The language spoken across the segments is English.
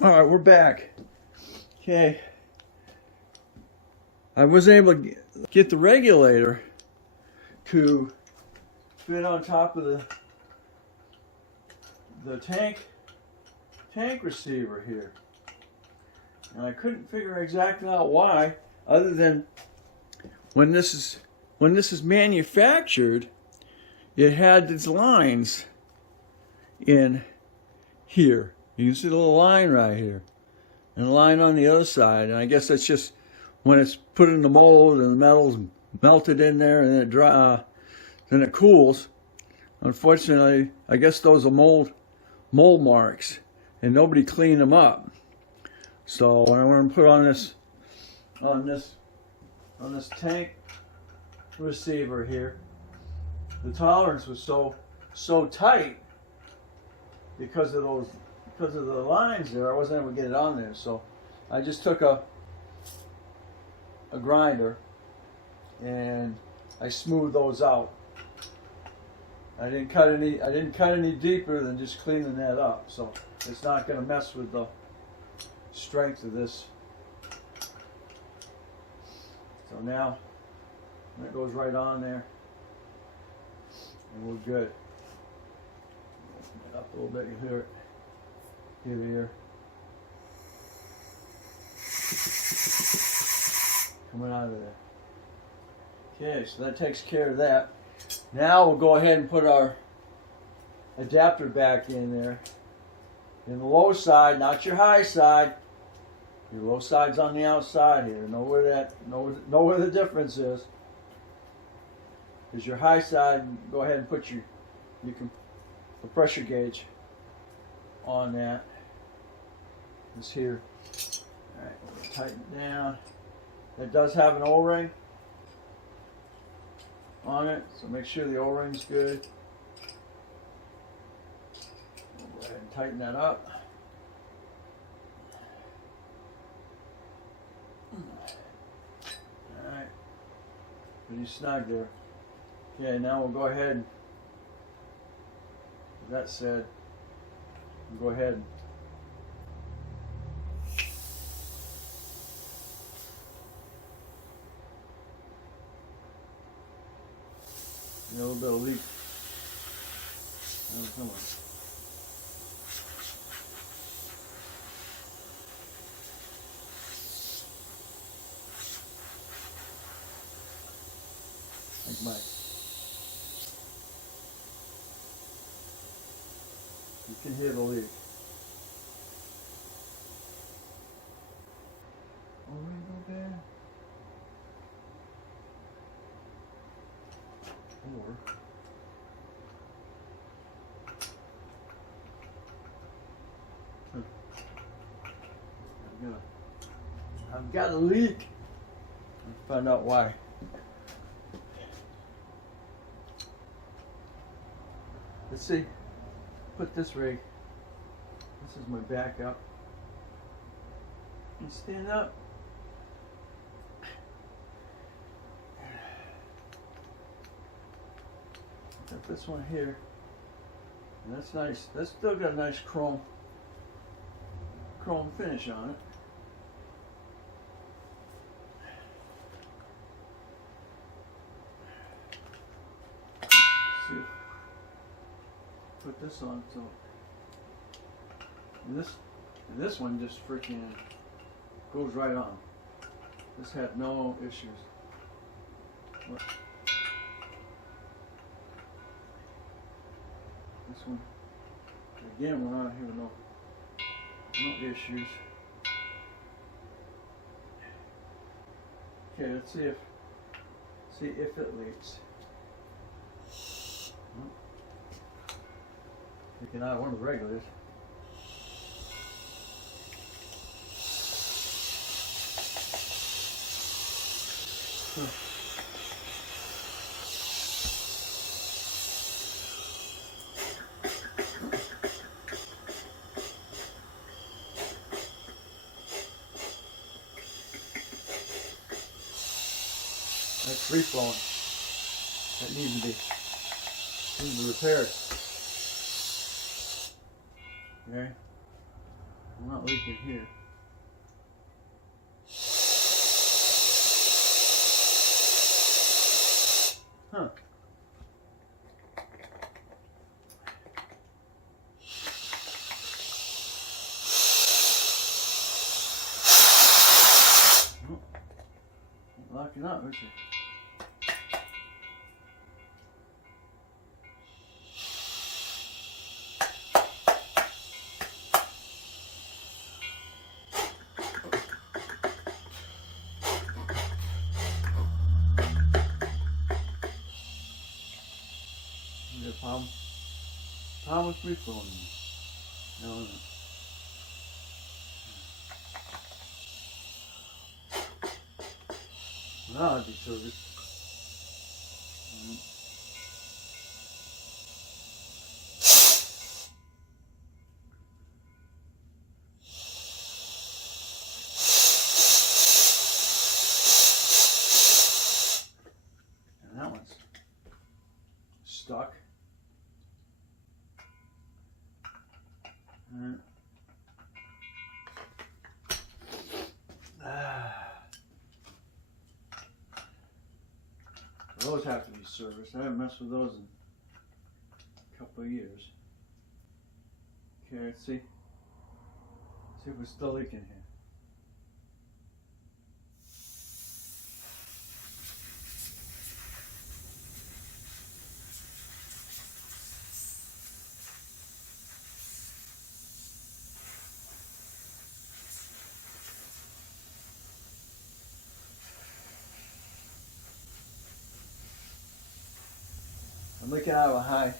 All right, we're back. Okay. I was able to get the regulator to fit on top of the tank receiver here. And I couldn't figure exactly out why, other than when this is manufactured, it had these lines in here. You can see the little line right here, and a line on the other side. And I guess that's just when it's put in the mold and the metal's melted in there, and then it cools. Unfortunately, I guess those are mold marks, and nobody cleaned them up. So when I want to put on this tank receiver here, the tolerance was so tight because of the lines there. I wasn't able to get it on there, so I just took a grinder and I smoothed those out. I didn't cut any deeper than just cleaning that up, so it's not going to mess with the strength of this. So now that goes right on there, and we're good. Open it up a little bit. You hear it. Here. Coming out of there. Okay, so that takes care of that. Now we'll go ahead and put our adapter back in there. In the low side, not your high side. Your low side's on the outside here. Know where the difference is. Because your high side, go ahead and put the pressure gauge on that. This here. Alright, we'll tighten it down. It does have an O-ring on it, so make sure the O-ring's good. We'll go ahead and tighten that up. Alright, pretty snug there. Okay, now we'll go ahead, with that said, we'll go ahead and a little bit of leak. Oh, come on. Like Mike. You can hear the leak. Oh, where you go there? I've got a leak. Let's find out why. Let's see. Put this rig. This is my backup. And stand up. Got this one here. And that's nice. That's still got a nice chrome finish on it. See, put this on so, and this one just freaking goes right on. This had no issues. This one, again, we're not having no issues. Okay, let's see if it leaks. Taking out one of the regulars. That's free flowing. That needs to be repaired. Okay. Not leaking here. Huh. Locking up, is it? Is there a problem? Problem with my phone? No, no. Now I'll be serviced. And that one's stuck. Those have to be serviced. I haven't messed with those in a couple of years. Okay, let's see. See if we're still leaking here. I'm looking out of a high.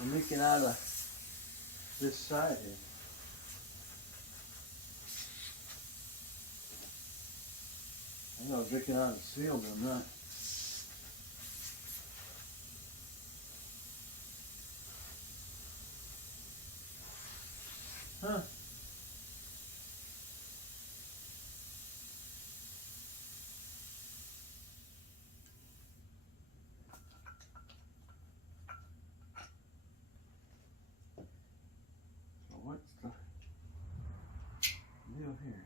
I'm leaking out of this side here. I know I was leaking out of the seal, but I'm not. Huh. So what's the deal here?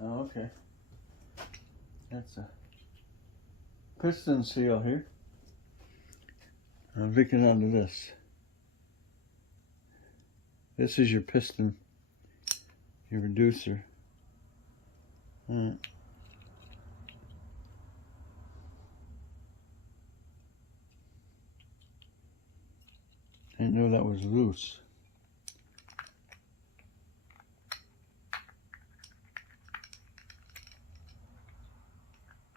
Oh, okay. That's a piston seal here. I'm leaking onto this. This is your piston, your reducer. Didn't know that was loose.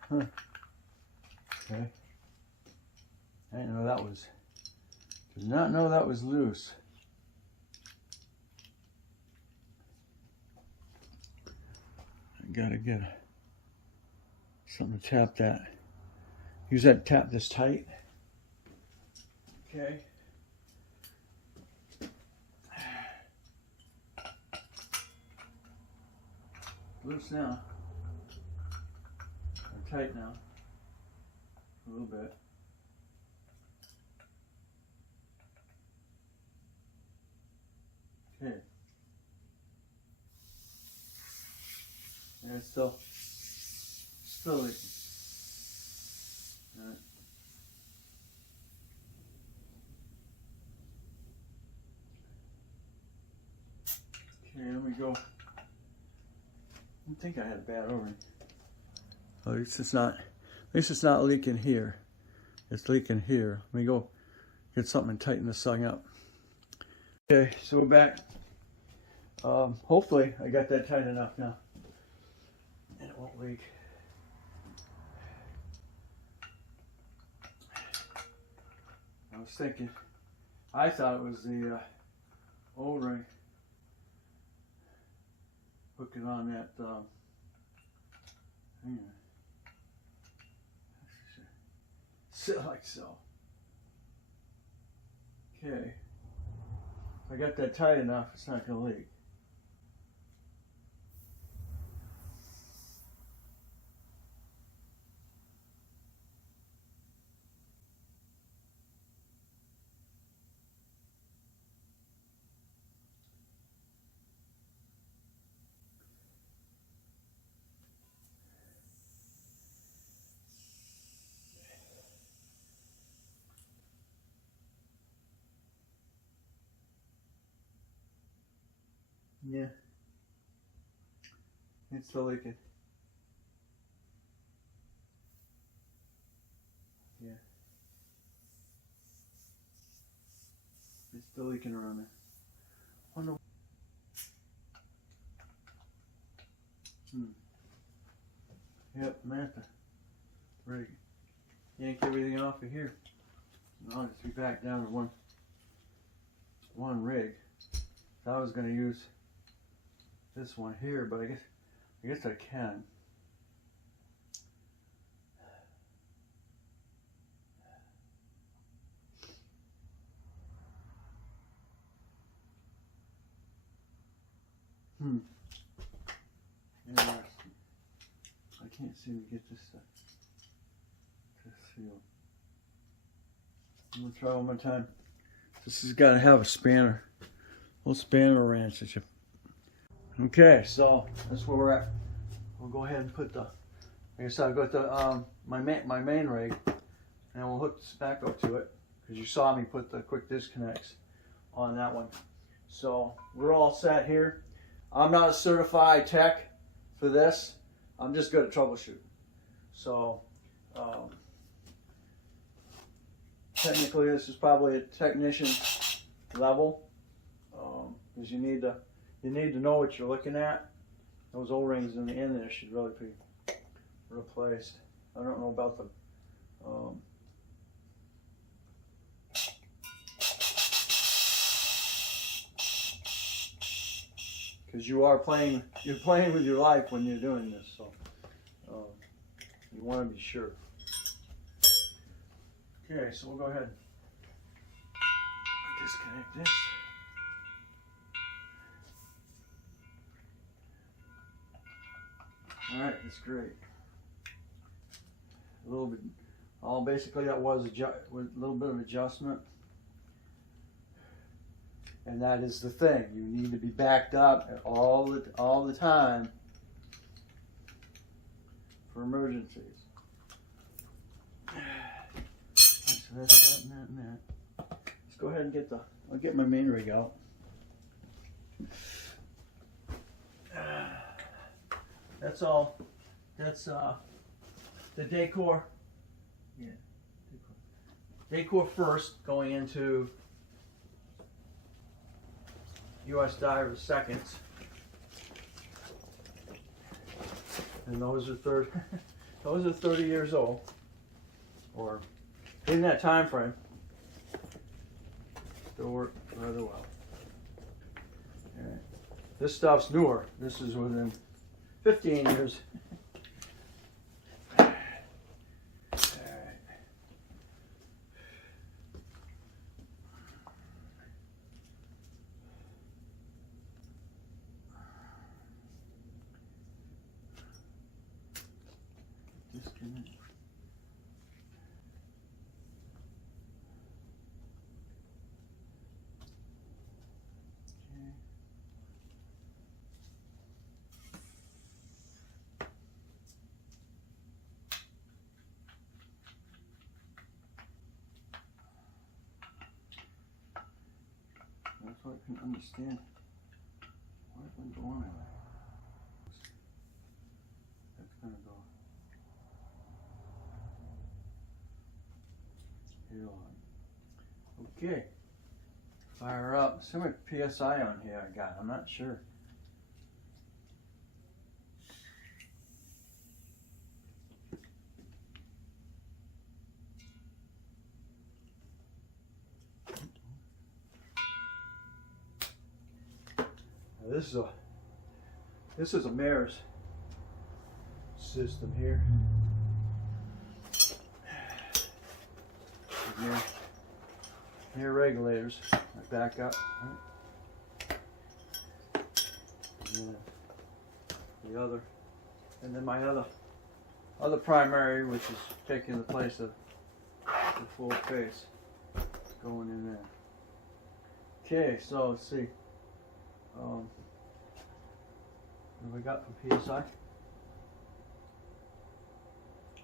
Huh. Okay. I didn't know that was. Did not know that was loose. I gotta get something to tap that. Use that to tap this tight. Okay. Loose now. Or tight now. A little bit. Okay. And it's still leaking. All right. Okay, let me go. I think I had a bad O-ring. At least it's not leaking here. It's leaking here. Let me go get something and tighten this thing up. Okay, so we're back. Hopefully I got that tight enough now. And it won't leak. I was thinking, I thought it was the O-ring. Hook it on that, hang on. Sit like so. Okay. If I got that tight enough, it's not going to leak. Yeah, it's still leaking. Yeah, it's still leaking around there. Wonder. Yep, Manta. Rig. Yank everything off of here. I'll just be back down to one rig. So I was going to use this one here, but I guess I can. Interesting. I can't seem to get this to seal. I'm gonna try one more time. This has got to have a spanner, little spanner wrench. Okay, so that's where we're at. We'll go ahead and put the. I guess I'll go to my main rig, and we'll hook the SMACO to it because you saw me put the quick disconnects on that one. So we're all set here. I'm not a certified tech for this. I'm just good at troubleshooting. So technically this is probably a technician level because you need to know what you're looking at. Those O-rings in the end there should really be replaced. I don't know about the because you're playing with your life when you're doing this, so you want to be sure. Okay, so we'll go ahead and disconnect this. All right, that's great. A little bit, basically that was a little bit of adjustment. And that is the thing. You need to be backed up at all the time for emergencies. So that's that and that. Let's go ahead and I'll get my main rig out. That's all. That's the decor. Yeah, decor first, going into US divers seconds, and those are 30 years old, or in that time frame. Still work rather well. Right. This stuff's newer. This is within 15 years. Disconnect. That's what I can understand. What went on in there? That's gonna go here on. Okay. Fire up. See how much PSI on here I got. I'm not sure. This is a Mares system here. air regulators. I back up. And the other, and then my other primary, which is taking the place of the full face, going in there. Okay, so let's see. What have we got for PSI?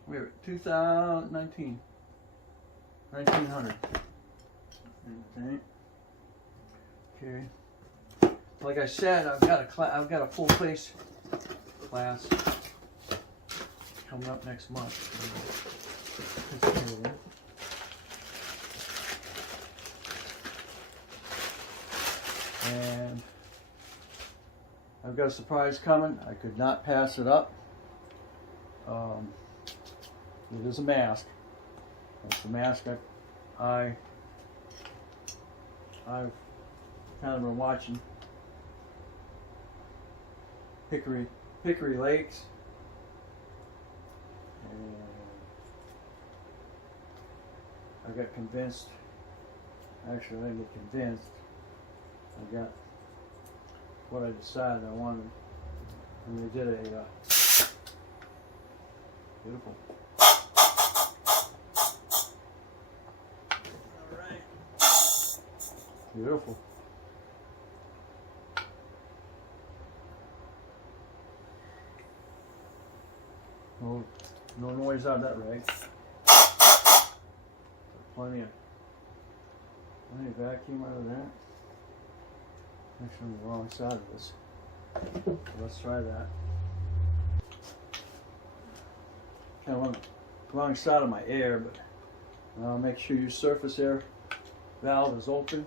We're at 2019. 1900. Okay. Like I said, I've got a full face class coming up next month. And I've got a surprise coming. I could not pass it up. It is a mask. It's a mask I've kind of been watching. Hickory Lakes. And I got convinced. Actually, I didn't get convinced. I got what I decided I wanted. And they did a beautiful. Alright. Beautiful. No noise out of that rag. Plenty of vacuum out of that. Actually, on the wrong side of this. So let's try that. Kind of on the wrong side of my air, but make sure your surface air valve is open.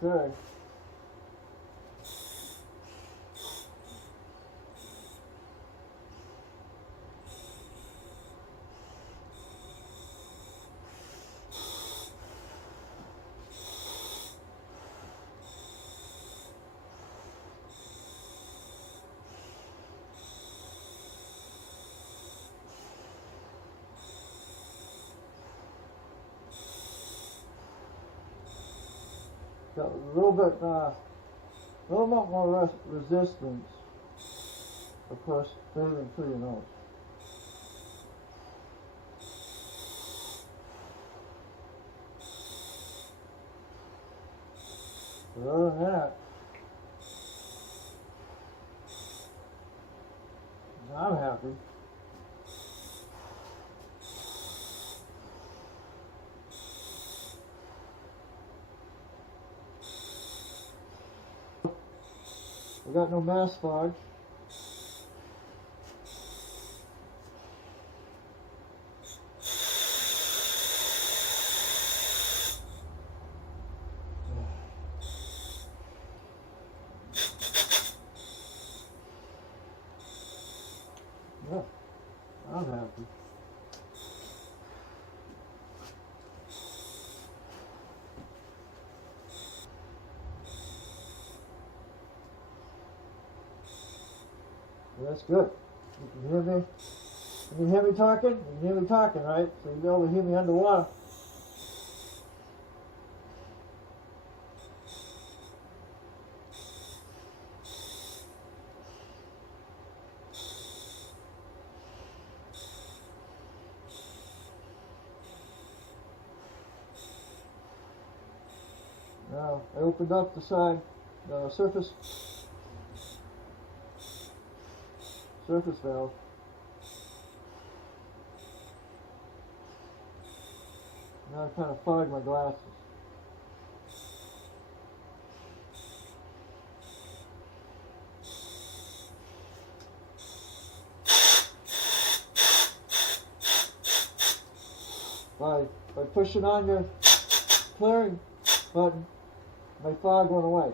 Okay. Got a little bit more resistance, of course, breathing through your nose. But other than that, I'm happy. I got no mask fog. Yeah, I'm happy. That's good. You can hear me. Can you hear me talking? You can hear me talking, right? So you'll be able to hear me underwater. Now I opened up the side, surface valve. Now I kind of fogged my glasses. by pushing on your clearing button, my fog went away.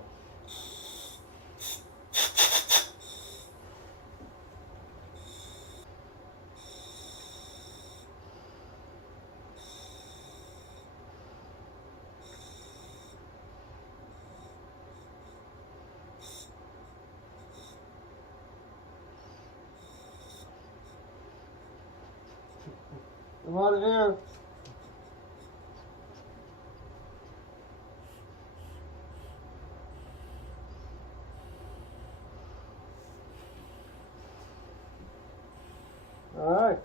A lot of air. All right.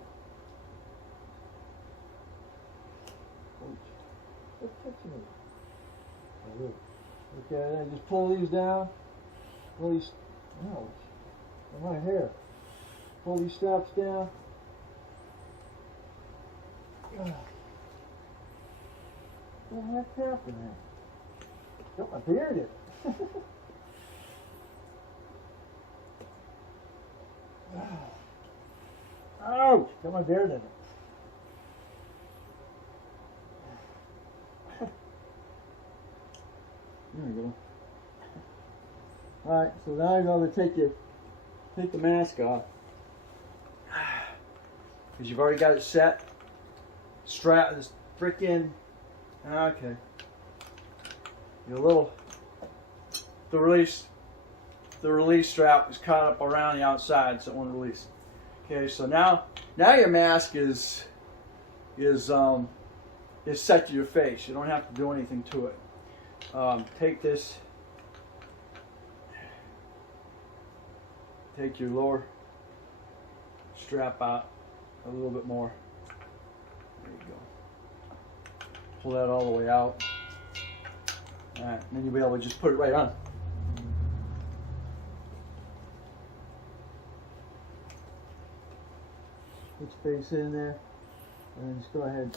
What's touching me? Okay, then just pull these down. Pull these. No, my hair. Pull these straps down. What the heck's happening? Got my beard in. Ouch! Got my beard in it. There we go. Alright, so now you're going to take the mask off. Because you've already got it set. Strap this freaking. Okay. The release strap is caught up around the outside, so it won't release. Okay, so now your mask is set to your face. You don't have to do anything to it. Take your lower strap out a little bit more. There you go. Pull that all the way out. Alright, then you'll be able to just put it right on. Put your face in there, and then just go ahead.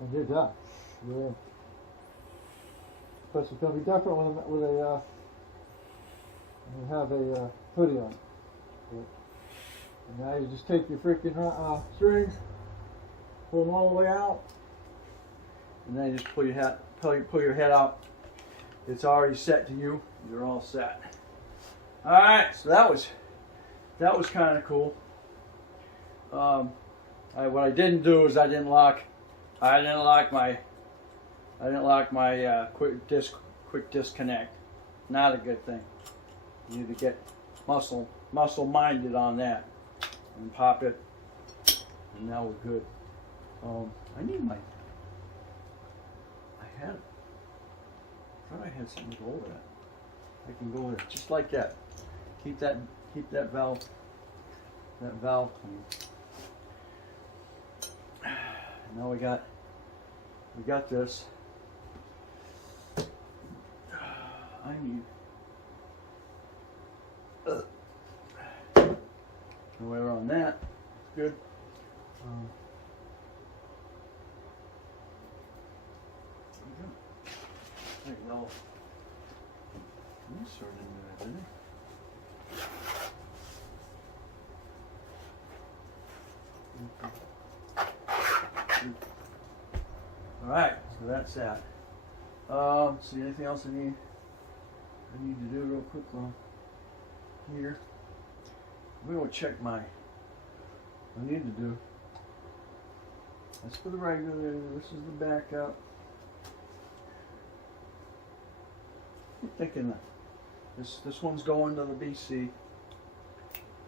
And you're done. Yeah. But it's going to be different when you have a hoodie on. And now you just take your freaking strings, pull them all the way out, and then you just pull your head out. It's already set to you. You're all set. All right, so that was kind of cool. What I didn't do is I didn't lock my quick disconnect. Not a good thing. You need to get muscle minded on that and pop it, and now we're good. I need my. I thought I had something to go over that. I can go over it just like that. Keep that valve clean. Now we got this. I need no way around that. Good. There you go. You sort into that, didn't you? All right, so that's that. See anything else I need to do real quick on here? I'm gonna check I need to do. That's for the regular. This is the backup. I'm thinking that this one's going to the BC.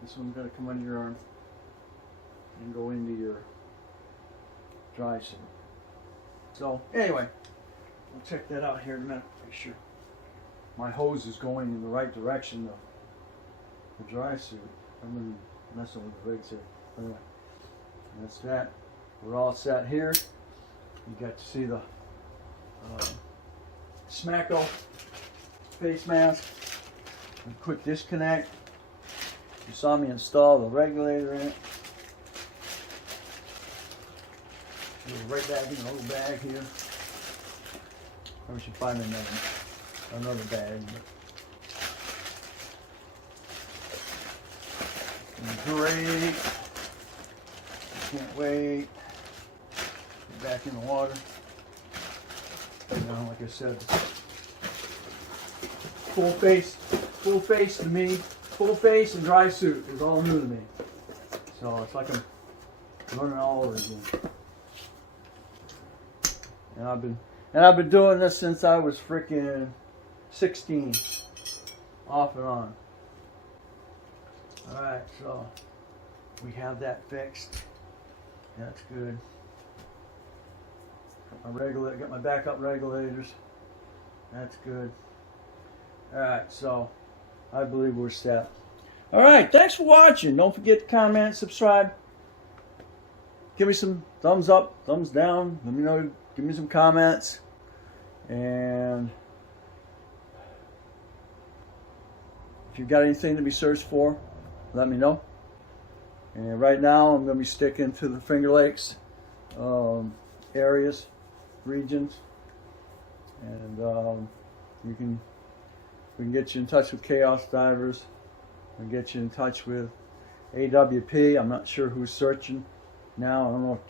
This one's gonna come under your arm and go into your dry suit. So anyway, we'll check that out here in a minute. Make sure my hose is going in the right direction of the dry suit. I'm gonna messing with the rigs here. Anyway, that's that. We're all set here. You got to see the SMACO face mask and quick disconnect. You saw me install the regulator in it. Right back in the little bag here. Probably should find another bag. But Great. Can't wait. Get back in the water. You know, like I said, full face to me, full face and dry suit is all new to me. So it's like I'm learning all over again. And I've been doing this since I was freaking 16, off and on. All right, so we have that fixed. That's good. Got my backup regulators. That's good. All right, so I believe we're set. All right, thanks for watching. Don't forget to comment, subscribe. Give me some thumbs up, thumbs down. Let me know. Give me some comments. And if you've got anything to be searched for, let me know. And right now, I'm going to be sticking to the Finger Lakes areas, regions, and we can get you in touch with Chaos Divers, and get you in touch with AWP. I'm not sure who's searching now. I don't know if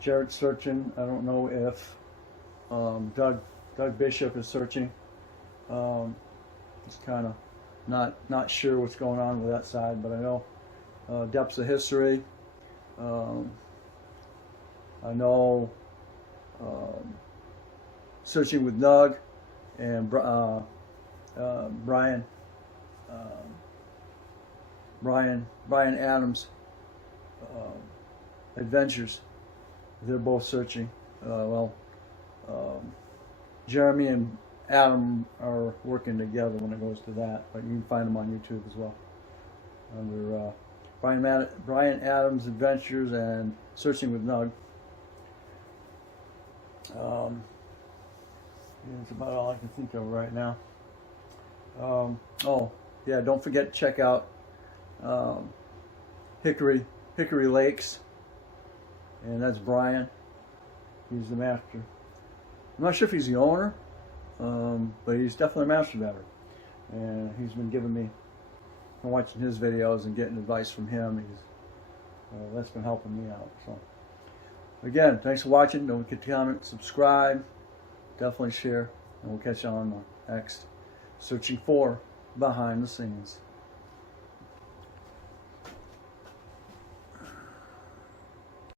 Jared's searching. I don't know if Doug Bishop is searching. Just kind of not sure what's going on with that side, but I know Depths of History. I know Searching with Nug and Brian Adams Adventures. They're both searching. Jeremy and Adam are working together when it goes to that, but you can find them on YouTube as well under Brian Adams Adventures and Searching with Nug. That's about all I can think of right now. Oh yeah, don't forget to check out Hickory Lakes, and that's Brian. He's the master. I'm not sure if he's the owner, but he's definitely a master diver, and he's been giving me, I'm watching his videos and getting advice from him. That's been helping me out. So again, thanks for watching. Don't forget to comment, subscribe, definitely share, and we'll catch you on the next Searching for Behind the Scenes.